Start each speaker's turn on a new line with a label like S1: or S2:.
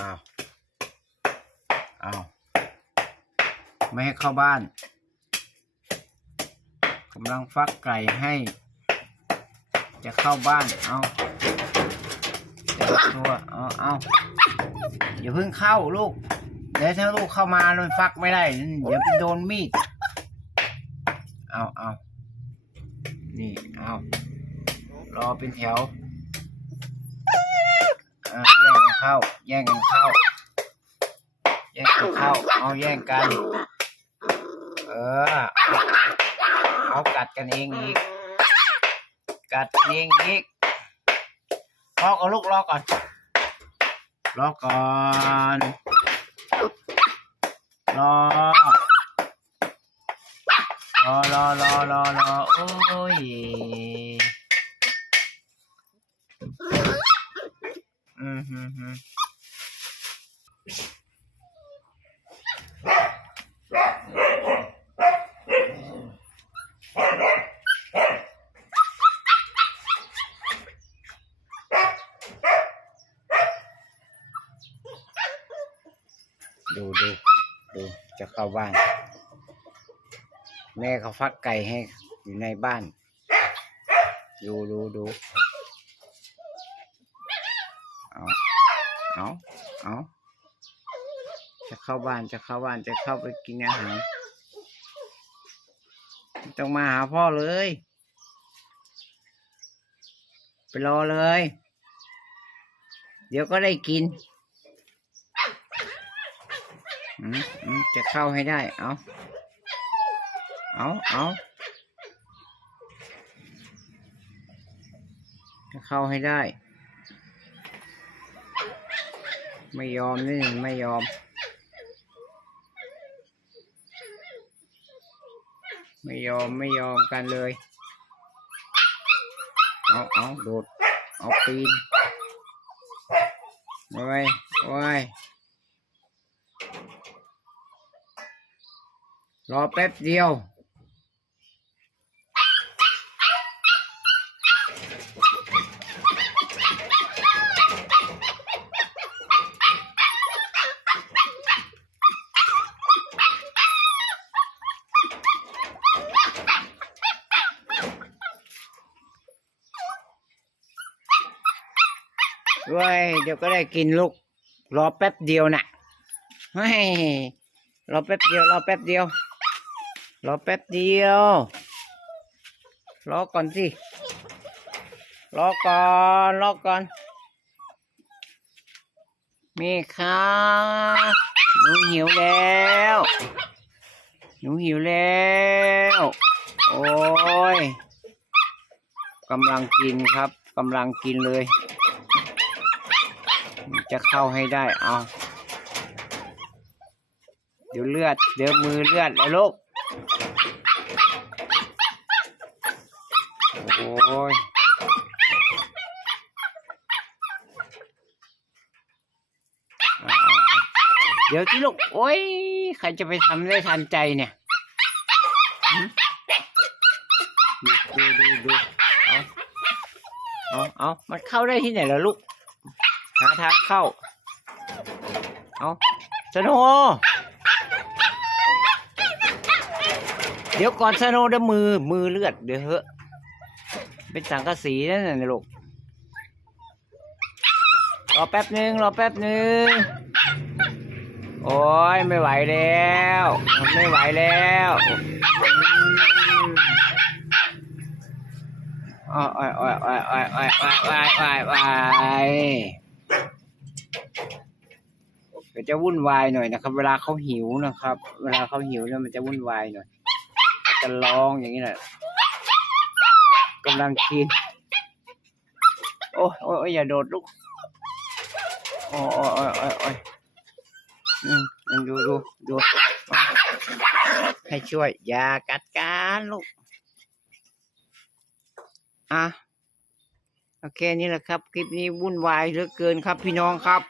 S1: อ้าวอ้าวไม่ให้เข้าบ้านกำลังฟักไก่ให้ จะเข้าบ้านเอาแต่ละตัวเอาเอาอย่าเพิ่งเข้าลูกเดี๋ยวถ้าลูกเข้ามามันฟักไม่ได้เดี๋ยวไปโดนมีดเอาเอานี่เอารอเป็นแถว อะแย่งกันเข้า แย่งกันเข้า แย่งกันเข้า เอาแย่งกัน เออ เอากัดกันเองอีก กัดกันเองอีกรอก่อนลูกรอก่อน รอก่อนรอรอรอรอรอรอโอ้ย ดูดูดูจะเข้าบ้าน แม่เขาฟักไก่ให้อยู่ในบ้าน ดูดูดูเอา เอาเอาจะเข้าบ้านจะเข้าบ้านจะเข้าไปกินอาหารต้องมาหาพ่อเลย ไปรอเลย เดี๋ยวก็ได้กินจะเข้าให้ได้ เอาเอาเอาจะเข้าให้ได้ ไม่ยอมนี่ไม่ยอม ไม่ยอมไม่ยอมกันเลย เอาเอาโดด เอาปีนโอ้ยโอ้ยรอแป๊บเดียว ด้วยเดี๋ยวก็ได้กินลูก รอแป๊บเดียวน่ะเฮ้ยรอแป๊บเดียว รอแป๊บเดียว รอแป๊บเดียว รอก่อนสิ รอก่อน รอก่อน มีค่ะหนูหิวแล้ว หนูหิวแล้ว โอ้ยกำลังกินครับกำลังกินเลย จะเข้าให้ได้เอาเดี๋ยวเลือด เดี๋ยวมือเลือดแล้วลูกโอ้ยเดี๋ยวที่ลูก โอ้ย ใครจะไปทำได้ทันใจเนี่ยดูดูดูเอาเอาเอามันเข้าได้ที่ไหนล่ะลูกาทางเข้า เอาสโน เดี๋ยวก่อนสโนเดี๋ยวมือมือเลือดเดี๋ยวเหอะ เป็นสังกะสีนั่นน่ะลูก รอแป๊บหนึ่งรอแป๊บหนึ่งโอ้ยไม่ไหวแล้วมันไม่ไหวแล้วอืมอ้อยอ้อยอ้อยอ้อยอ้อยอ้อยอ้อยอ้อย อ้อยอ้อยเดี๋ยวจะวุ่นวายหน่อยนะครับ เวลาเขาหิวนะครับ เวลาเขาหิวเนี่ยมันจะวุ่นวายหน่อย จะร้องอย่างนี้แหละกำลังกิน โอ้ยโอ้ยอย่าโดดลูกโอ้ยโอ้ยโอ้ยโอ้ยอืมดูดูดูให้ช่วย อย่ากัดกันลูก อะ โอเคนี่แหละครับ คลิปนี้วุ่นวายเหลือเกินครับพี่น้องครับ